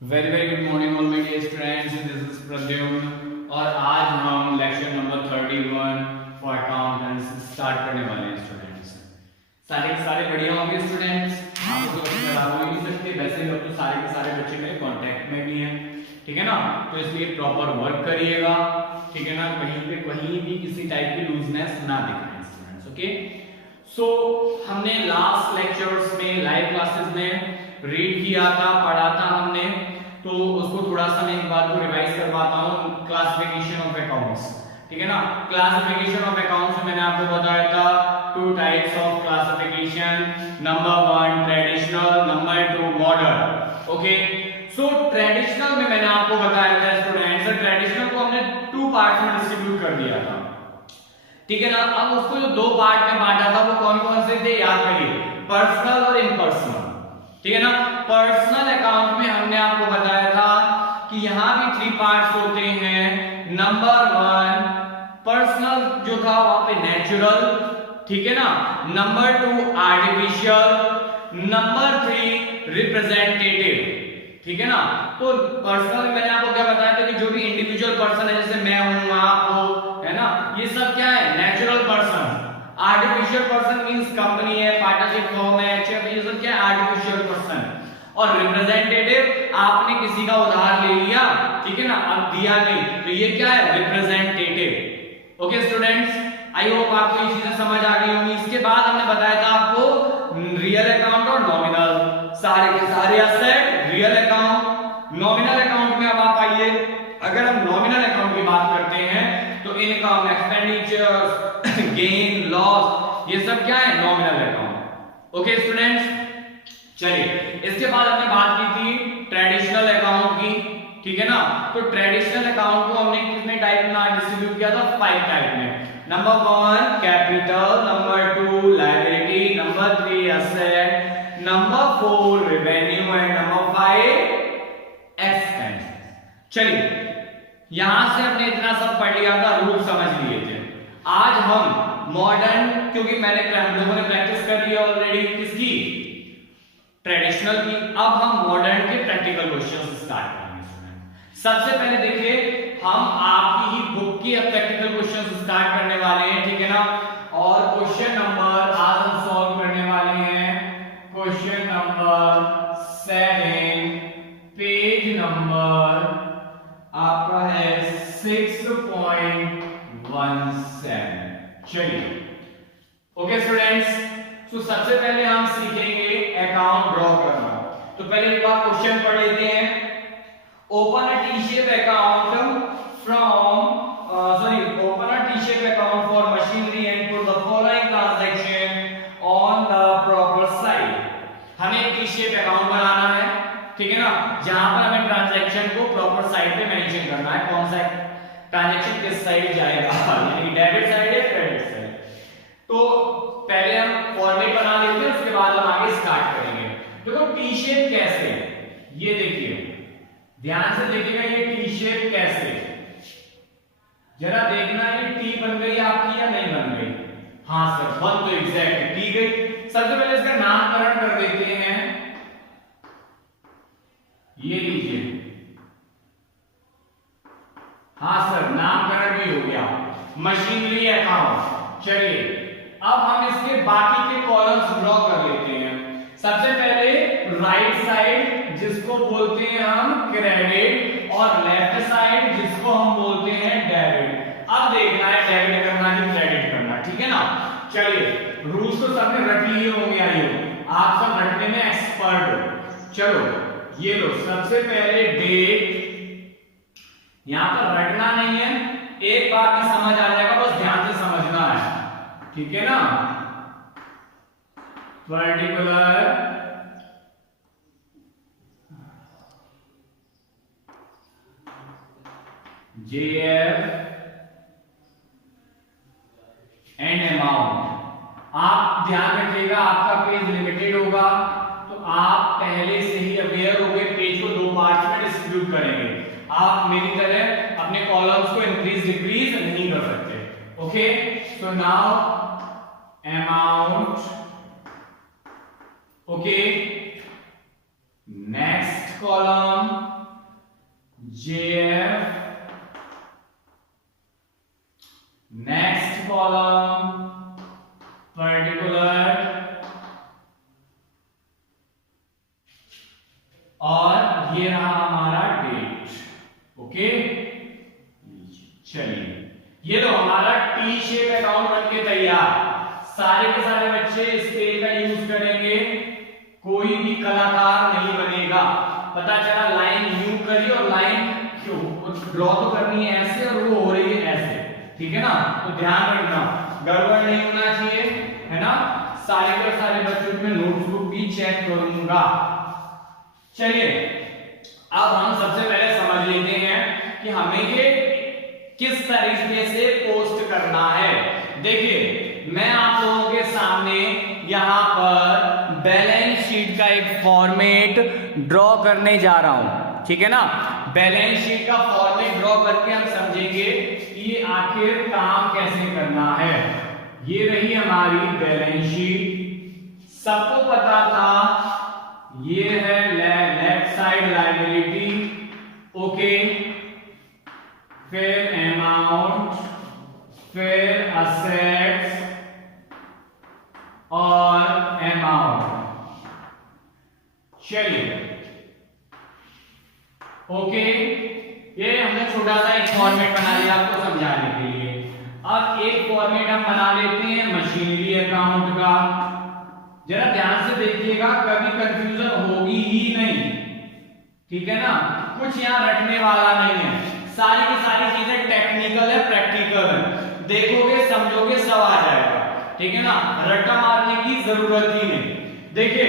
Very very good morning all my dear students, this is Pradyumna और आज हम lecture number 31 for accountants start करने वाले हैं स्टूडेंट्स। सारे के सारे बढ़िया होंगे स्टूडेंट्स, आप तो बच्चे खराब हो ही नहीं सकते, वैसे भी अब तो सारे के सारे बच्चे मेरे कांटेक्ट में भी हैं, ठीक है ना। तो इसलिए प्रॉपर वर्क करिएगा, ठीक है ना, कहीं पे कहीं भी किसी टाइप की लूजनेस ना दिखाएं स्टूडेंट्स। ओके, सो हमने लास्ट लेक्चर्स में लाइव क्लासेस में रीड किया था, पढ़ा था हमने, तो उसको थोड़ा सा मैं एक बार को रिवाइज करवाता हूँ। क्लासिफिकेशन ऑफ अकाउंट्स, ठीक है ना। क्लासिफिकेशन ऑफ अकाउंट्स में मैंने आपको बताया था two types of classification, number 1 traditional, number 2 modern. Okay, so traditional में मैंने आपको बताया था स्टूडेंट्स, ट्रेडिशनल को हमने 2 पार्ट्स में डिस्ट्रीब्यूट कर दिया था, ठीक है ना। अब उसको जो 2 पार्ट में बांटा था वो कौन कौन से थे, याद करिए, पर्सनल और इम्पर्सनल, ठीक है ना। पर्सनल अकाउंट में हमने आपको बताया था कि यहां भी 3 पार्ट्स होते हैं। नंबर 1 पर्सनल जो था वहां पे नेचुरल, ठीक है ना। नंबर 2 आर्टिफिशियल, नंबर 3 रिप्रेजेंटेटिव, ठीक है ना। तो पर्सनल में मैंने आपको क्या बताया था कि जो भी इंडिविजुअल पर्सन है, जैसे मैं हूं, आप हो, है ना, ये सब क्या है, natural person. Artificial person means company है, पार्टनरशिप फॉर्म है, एचएफ, ये सब क्या है, आर्टिफिशियल पर्सन। और रिप्रेजेंटेटिव आपने किसी का उधार ले लिया, ठीक है ना, अब दिया नहीं, तो ये क्या है, representative. Okay students, I hope आपको ये चीजें समझ आ गई होंगी। इसके बाद हमने बताया था आपको रियल अकाउंट और नॉमिनल, सारे के सारे asset real account. Nominal account में अब आप आइए, अगर हम नॉमिनल अकाउंट की बात करते हैं तो इनकम, एक्सपेंडिचर्स, गेन, लॉस, ये सब क्या है, नॉमिनल अकाउंट। ओके स्टूडेंट्स, चलिए इसके बाद हमने बात की थी ट्रेडिशनल अकाउंट की, ठीक है ना। तो ट्रेडिशनल अकाउंट को हमने कितने टाइप में डिस्ट्रीब्यूट किया था, 5 टाइप में। Number 1 capital, number 2 liability, number 3 asset, number 4 revenue and number 5 expense. चलिए यहां से हमने इतना सब पढ़ लिया था, रूल समझ लिए थे। आज हम मॉडर्न, क्योंकि हम लोगों ने प्रैक्टिस कर लिया ऑलरेडी किसकी, ट्रेडिशनल की, अब हम मॉडर्न के प्रैक्टिकल क्वेश्चंस स्टार्ट करेंगे। सबसे पहले देखिए हम आपकी ही बुक की अब प्रैक्टिकल क्वेश्चंस स्टार्ट करने वाले हैं, ठीक है ना। और क्वेश्चन नंबर आज हम सॉल्व करने वाले हैं क्वेश्चन नंबर 7, पेज नंबर आपका है 6.17। चलिए ओके स्टूडेंट्स, तो सबसे पहले हम सीखेंगे अकाउंट ड्रॉ करना। तो पहले एक बार क्वेश्चन पढ़ लेते हैं। Open a T shape account open a T shape account for machinery and put the following transaction on the proper side. हमें एक टी शेप अकाउंट बनाना है, ठीक है ना, जहां पर हमें ट्रांजैक्शन को प्रॉपर साइड पे मेंशन करना है, कौन सा ट्रांजैक्शन किस साइड जाएगा, यानी डेबिट साइड या क्रेडिट साइड। तो पहले हम फॉर्मेट बना लेते हैं, उसके बाद हम आगे स्टार्ट करेंगे। देखो टी शेप कैसे है, ये देखिए, ध्यान से देखिएगा, ये टी शेप कैसे है, जरा देखना है टी बन गई आपकी या नहीं बन गई। हाँ सर, बन तो एग्जैक्ट टी गई। सबसे पहले इसका नामकरण कर देते हैं, ये लीजिए, हाँ सर, नामकरण भी हो गया, मशीनरी अकाउंट। चलिए अब हम इसके बाकी के कॉलम्स ड्रॉ कर लेते हैं। सबसे पहले राइट साइड जिसको बोलते हैं हम क्रेडिट, और लेफ्ट साइड जिसको हम बोलते हैं डेबिट। अब देखना है डेबिट करना कि क्रेडिट करना, ठीक है ना। चलिए रूल्स तो सबने रट लिए होंगे, आइए आप सब रटने में एक्सपर्ट हो। चलो ये लो, सबसे पहले डेट, यहां पर रटना नहीं है, एक बार में समझ आ जाएगा, बस ध्यान से समझना है, ठीक है ना। Particular JF and amount. आप ध्यान रखिएगा, आपका पेज लिमिटेड होगा, तो आप पहले से ही अवेयर हो गए, पेज को 2 पार्ट्स में डिस्ट्रीब्यूट करेंगे। आप मेरी तरह अपने कॉलम्स को इंक्रीज डिक्रीज नहीं कर सकते। Okay, so now amount, okay, next column JF, next column particular, और ये रहा हमारा डेट। ओके, चलिए ये तो हमारा टी शेप अकाउंट बनके तैयार। सारे के सारे बच्चे इस पेज का यूज करेंगे, कोई भी कलाकार नहीं बनेगा। पता चला लाइन यू करी और लाइन क्यों ड्रॉ तो करनी है ऐसे और वो हो रही है ऐसे, ठीक है ना। तो ध्यान रखना, गड़बड़ नहीं होना चाहिए, है ना। सारे के सारे बच्चों में नोटबुक भी चेक करूंगा। चलिए अब हम सबसे पहले समझ लेते हैं कि हमें ये किस तरीके से पोस्ट करना है। देखिए मैं आप लोगों के सामने यहां पर बैलेंस शीट का एक फॉर्मेट ड्रॉ करने जा रहा हूं, ठीक है ना। बैलेंस शीट का फॉर्मेट ड्रॉ करके हम समझेंगे कि आखिर काम कैसे करना है। ये रही हमारी बैलेंस शीट, सबको पता था ये है लेफ्ट साइड लायबिलिटी, ओके, फिर अमाउंट, फिर असेट्स और अमाउंट। चलिए ओके, ये हमने छोटा सा एक फॉर्मेट बना लिया आपको समझाने के लिए। अब एक फॉर्मेट हम बना लेते हैं मशीनरी अकाउंट का। जरा ध्यान से देखिएगा, कभी कंफ्यूजन होगी ही नहीं, ठीक है ना। कुछ यहां रटने वाला नहीं है, सारी की सारी चीजें टेक्निकल है, प्रैक्टिकल है। देखोगे समझोगे सब आ जाएगा, ठीक है ना। रट्टा मारने की जरूरत ही नहीं। देखिए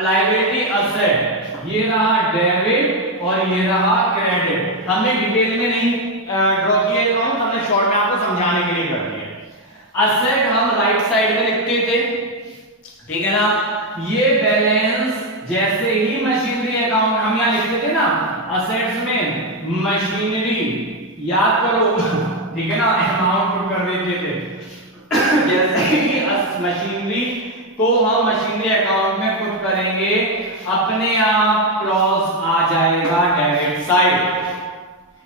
लायबिलिटी असेट, ये रहा डेबिट और ये रहा क्रेडिट। हमने डिटेल में नहीं ड्रॉ किया है, हमने शॉर्ट में आपको समझाने के लिए कर दिया। असेट हम राइट साइड में लिखते थे, ठीक है ना। ये बैलेंस जैसे ही मशीनरी अकाउंट हम यहां लिखते थे ना, असेट्स में मशीनरी याद करो, ठीक है ना, अमाउंट को कर देते थे। जैसे ही मशीनरी को हम मशीनरी अकाउंट में पुट करेंगे, अपने आप क्रॉस आ जाएगा डेबिट साइड।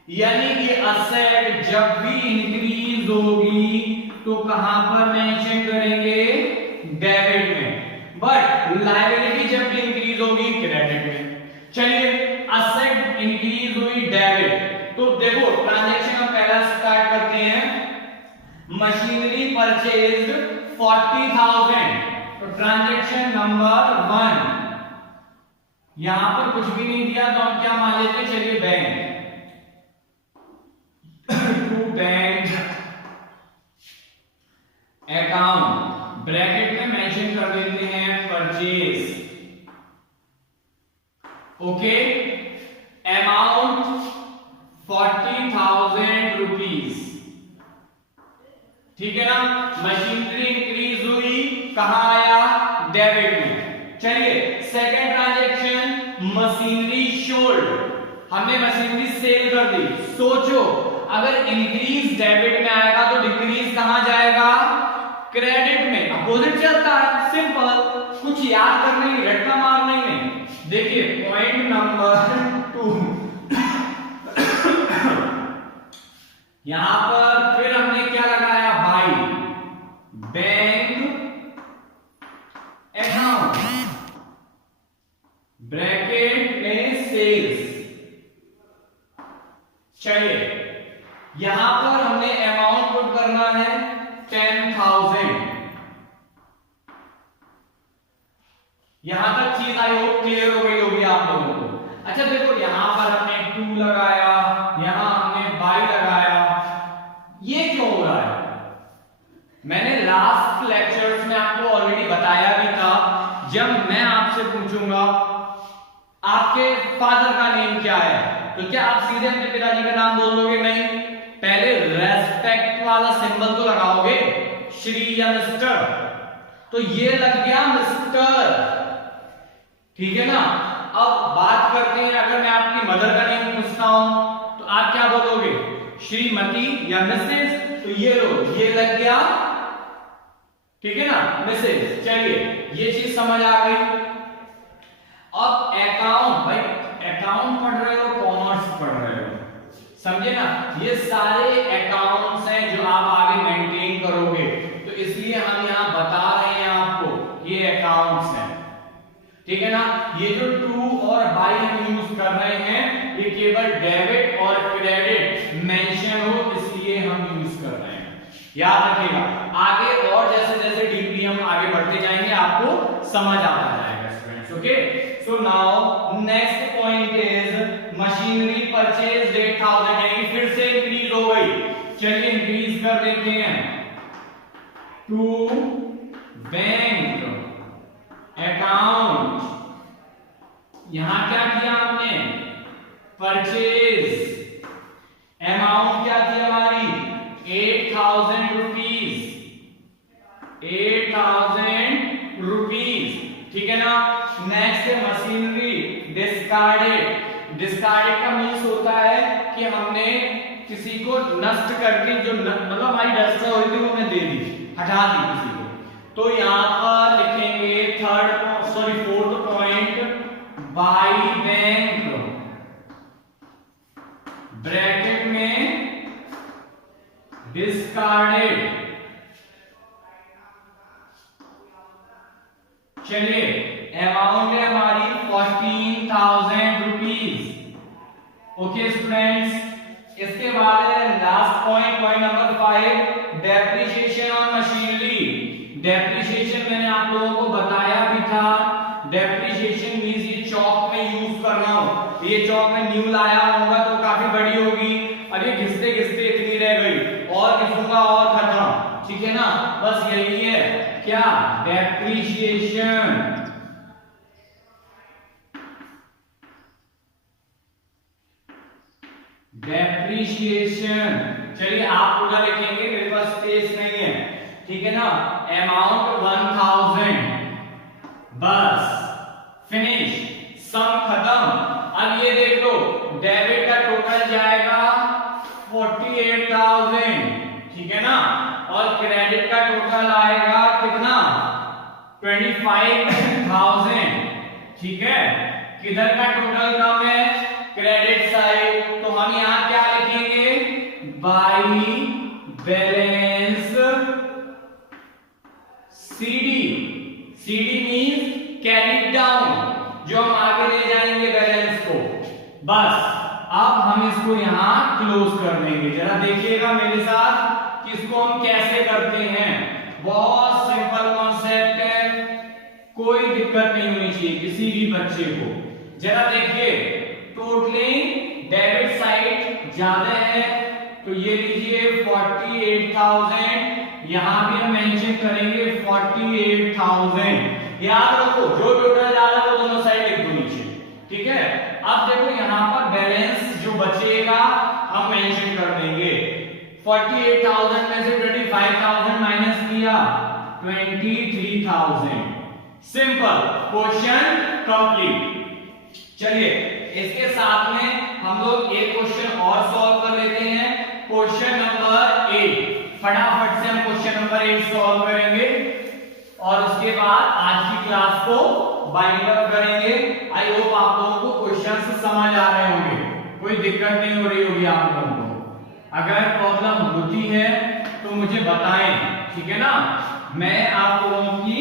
यानी कि असेट जब भी इंक्रीज होगी तो कहां पर मेंशन करेंगे, डेबिट में, बट लायबिलिटी जब भी इंक्रीज होगी क्रेडिट में। चलिए असेट इंक्रीज हुई डेबिट, तो देखो ट्रांजैक्शन हम पहला स्टार्ट करते हैं। मशीनरी परचेज 40,000, तो ट्रांजैक्शन नंबर 1। यहां पर कुछ भी नहीं दिया तो हम क्या मान लेते हैं, चलिए bank to bank account, bracket में मेंशन कर देते हैं परचेज, ओके। अमाउंट 40,000 रुपीज, ठीक है ना। मशीनरी इंक्रीज हुई, कहां आया, डेबिट में। चलिए सेकंड ट्रांजैक्शन मशीनरी सोल्ड, हमने मशीनरी सेल कर दी। सोचो अगर इंक्रीज डेबिट में आएगा तो डिक्रीज कहां जाएगा, क्रेडिट में। अपोजिट चलता है, सिंपल, कुछ याद करने की रट्टा मारना ही नहीं। देखिए पॉइंट नंबर 2, यहां पर फिर हमने क्या लगाया, बाई बैंक अकाउंट, ब्रैकेट में सेल्स। चलिए यहां पर हमने अमाउंट पुट करना है 10,000। यहां तक चीज आई होप क्लियर हो गई होगी आप लोगों को। अच्छा देखो यहां पर हमने 2 लगाया, यहां हमने बाई लगाया, ये क्यों हो रहा है? मैंने लास्ट लेक्चर्स में आपको ऑलरेडी बताया भी था। जब मैं आपसे पूछूंगा आपके फादर का नेम क्या है, तो क्या आप सीधे अपने पिताजी का नाम बोल दोगे? नहीं, पहले रेस्पेक्ट वाला सिंबल तो लगाओगे, श्री या मिस्टर, तो ये लग गया मिस्टर, ठीक है ना। अब बात करते हैं, अगर मैं आपकी मदर का नेम पूछता हूं तो आप क्या बोलोगे, श्रीमती या मिसेस, तो ये लो ये लग गया, ठीक है ना, मिसेस। चलिए ये चीज समझ आ गई। अब अकाउंट, भाई अकाउंट पढ़ रहे हो, कॉमर्स समझे ना, ये सारे अकाउंट्स हैं जो आप आगे मेंटेन करोगे, तो इसलिए हम यहाँ बता रहे हैं आपको ये अकाउंट्स हैं, ठीक है ना। ये जो टू और बाई हम यूज कर रहे हैं ये केवल डेबिट और क्रेडिट मेंशन हो इसलिए हम यूज कर रहे हैं, याद रखिएगा। आगे और जैसे जैसे डीपली हम आगे बढ़ते जाएंगे आपको समझ आता जाएगा students. Okay, so now next point is machinery purchase 8000 यानी फिर से इंक्रीज हो गई। चलिए इंक्रीज कर देते हैं टू बैंक अकाउंट। यहां क्या किया हमने, परचेज, अमाउंट क्या थी हमारी 8000 रुपीज, 8000 रुपीज, ठीक है ना। नेक्स्ट है मशीनरी डिस्कार्डेड। डिस्कार्डेड का मीन्स होता है कि हमने किसी को नष्ट करके जो मतलब हमारी डस्ट हो रही थी वो हमने दे दी, हटा दी किसी को। तो यहां पर लिखेंगे fourth point by bank bracket में डिस्कार्डेड। चलिए अमाउंट है हमारी 14,000 रुपीज। ओके स्टूडेंट्स, इसके बाद है last point, point number 5 depreciation on machinery. Depreciation मैंने आप लोगों को बताया भी था, डेप्रिसिएशन मींस ये चौक में यूज कर रहा हूं, ये चौक में न्यू लाया होगा तो काफी बड़ी होगी, अभी घिसते घिसते इतनी रह गई और घिसूंगा और खत्म, ठीक है ना। बस यही है क्या, डेप्रिसिएशन। डेप्रिसिएशन, चलिए आप पूरा लिखेंगे, मेरे पास स्पेस नहीं है, ठीक है ना। अमाउंट 1000, बस फिनिश, सम खत्म। अब ये देख लो डेबिट का टोटल जाएगा 48,000, ठीक है ना, और क्रेडिट का टोटल आएगा कितना 25,000, ठीक है। किधर का टोटल कम है, क्रेडिट साइड, तो हम यहां क्या लिखेंगे, by balance CD. CD means carry down, जो हम आगे ले जाएंगे बैलेंस को। बस अब हम इसको यहां क्लोज कर देंगे। जरा देखिएगा मेरे साथ कि इसको हम कैसे करते हैं। बहुत सिंपल कॉन्सेप्ट है, कोई दिक्कत नहीं होनी चाहिए किसी भी बच्चे को। जरा देखिए, टोटलिंग डेबिट साइड ज्यादा है तो ये लीजिए 48,000, यहां भी हम मेंशन करेंगे 48,000। याद रखो जो टोटल ज्यादा है वो दोनों साइड लिख दो नीचे, ठीक है। अब देखो यहां पर बैलेंस जो बचेगा हम मेंशन कर देंगे। 48,000 में से 25,000 माइनस किया 23,000। Simple, question complete. चलिए इसके साथ में हम लोग एक क्वेश्चन और सॉल्व कर लेते हैं, क्वेश्चन नंबर 8। फटाफट से हम क्वेश्चन नंबर 8 सॉल्व करेंगे और उसके बाद आज की क्लास को बाइंड अप करेंगे। आई होप आप लोगों को क्वेश्चंस समझ आ रहे होंगे, कोई दिक्कत नहीं हो रही होगी आप लोगों को। अगर प्रॉब्लम होती है तो मुझे बताएं, ठीक है ना। मैं आप लोगों की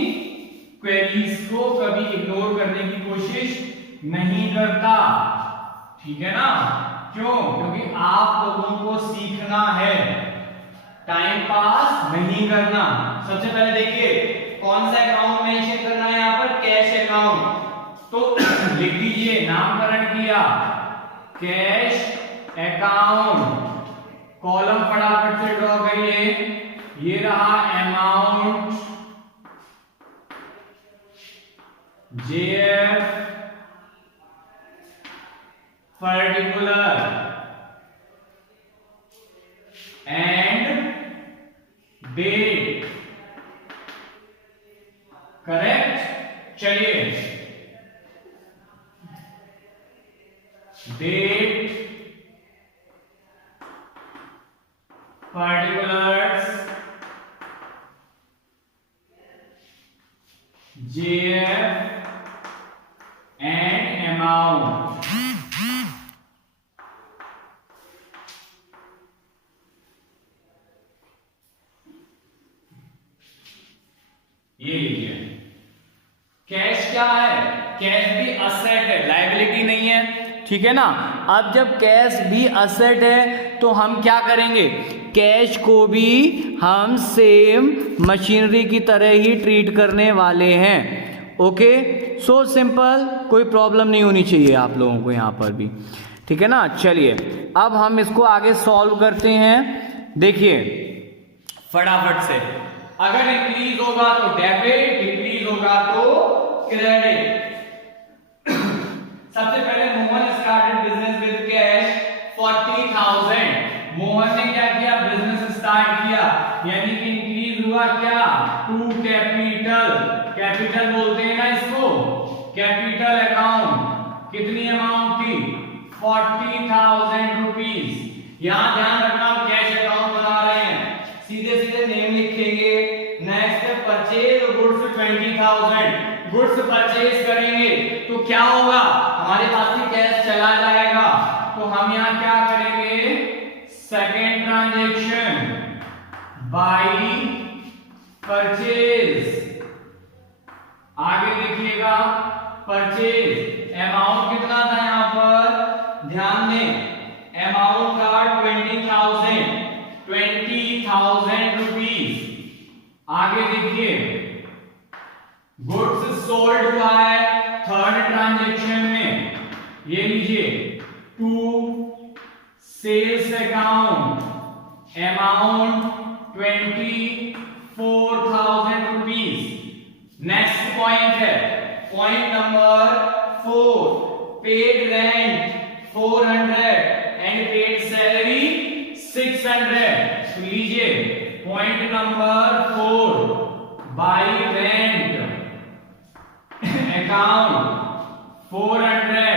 क्वेरीज को कभी इग्नोर करने की कोशिश नहीं करता, ठीक है ना। क्यों, क्योंकि आप लोगों को सीखना है, टाइम पास नहीं करना। सबसे पहले देखिए कौन सा अकाउंट मेंशन करना है यहाँ पर, कैश अकाउंट। तो लिख दीजिए, नामकरण किया कैश अकाउंट, कॉलम फटाफट से ड्रॉ करिए, ये रहा amount JF particular and date, correct. चलिए date, particulars, JF and amount। ये लीजिए, कैश क्या है, कैश भी असेट है, लायबिलिटी नहीं है, ठीक है ना। अब जब कैश भी असेट है तो हम क्या करेंगे, कैश को भी हम सेम मशीनरी की तरह ही ट्रीट करने वाले हैं। ओके, सो सिंपल, कोई प्रॉब्लम नहीं होनी चाहिए आप लोगों को यहाँ पर भी, ठीक है ना। चलिए अब हम इसको आगे सॉल्व करते हैं। देखिए फटाफट से, अगर इंक्रीज होगा तो डेबिट, डिक्रीज होगा तो क्रेडिट। सबसे पहले Mohan started business with cash 40,000। Mohan ने क्या किया, बिजनेस स्टार्ट किया, यानी कि इंक्रीज हुआ क्या, टू कैपिटल। कैपिटल बोलते हैं ना इसको, कैपिटल अकाउंट। कितनी अमाउंट थी, 40,000 रुपीज। यहां ध्यान रखना, हम कैश अकाउंट बना रहे हैं, सीधे सीधे नेम लिखेंगे। नेक्स्ट है परचेज गुड्स 20,000। गुड्स परचेज करेंगे तो क्या होगा, हमारे पास से कैश चला जाएगा, तो हम यहां क्या करेंगे, सेकेंड ट्रांजेक्शन बाई परचेज। आगे देखिएगा, परचेज अमाउंट कितना था यहां पर, ध्यान दें, अमाउंट था 20,000 रुपीज। आगे देखिए, गुड्स सोल्ड हुआ है थर्ड ट्रांजेक्शन में, ये लीजिए, to sales account, amount 24,000 rupees. Next point है, point number 4, paid rent 400 and paid salary 600। तो लीजिए point number 4, by rent account 400।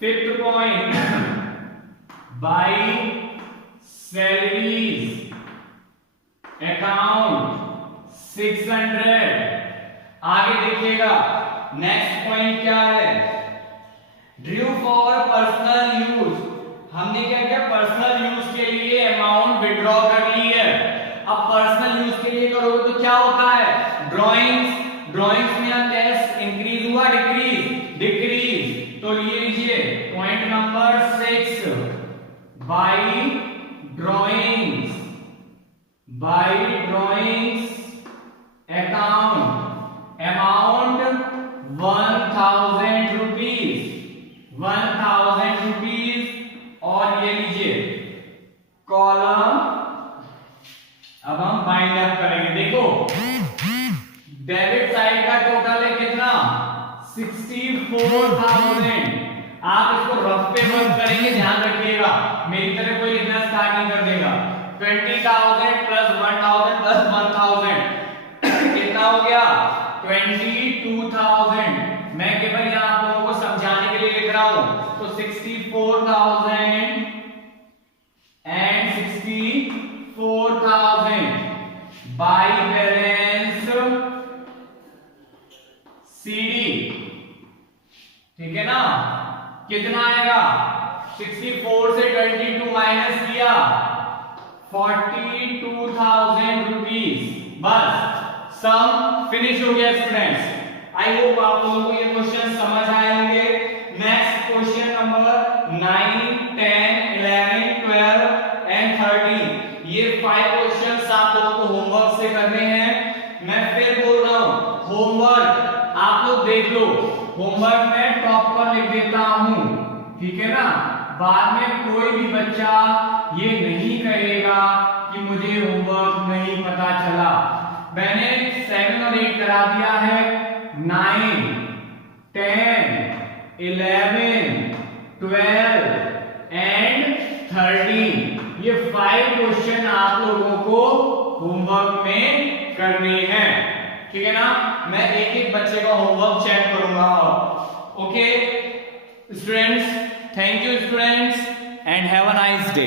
Fifth point, by salaries account 600। आगे देखिएगा, नेक्स्ट पॉइंट क्या है, ड्यू फॉर पर्सनल यूज। हमने क्या किया, पर्सनल यूज के लिए अमाउंट विड्रॉ कर ली है। अब पर्सनल यूज के लिए करोगे तो क्या होता है, ड्राइंग्स। ड्राइंग्स में कैश इंक्रीज हुआ, डिक्रीज, डिक्रीज। तो ये लीजिए point number 6, by drawings, by drawings account, amount 1,000 rupees, 1,000 rupees. और ये लीजिए कॉलम, अब हम बाइंड अप करेंगे। देखो डेबिट साइड का टोटल है कितना, 64,000। आप इसको रफ पे वर्क करेंगे, ध्यान रखिएगा, मेरी तरह कोई लिखना स्टार्ट नहीं कर देगा। 20,000 प्लस 1,000 प्लस 1,000 कितना हो गया, 22,000। मैं केवल यहां आप लोगों को समझाने के लिए लिख रहा हूं। तो 64,000 एंड 64,000 बाई बैलेंस सीडी, ठीक है ना। कितना आएगा, 64 से 22 माइनस किया, 42,000 रुपीज। बस सम फिनिश हो गया स्टूडेंट्स। आई होप आप लोगों को ये क्वेश्चन समझ आए होंगे। Next question number 9, 10, 11, 12 and 13। ये 5 क्वेश्चंस आप लोगों को होमवर्क से करने हैं। मैं फिर बोल रहा हूं, होमवर्क आप लोग देख लो, होमवर्क में टॉप पर लिख देता हूं, ठीक है ना। बाद में कोई भी बच्चा ये नहीं कहेगा कि मुझे होमवर्क नहीं पता चला। मैंने 7 और 8 करा दिया है, 9, 10, 11, 12 एंड 13। ये 5 क्वेश्चन आप लोगों को होमवर्क में करने हैं, ठीक है ना। मैं एक एक बच्चे का होमवर्क चेक करूंगा। Okay students, thank you students and have a nice day.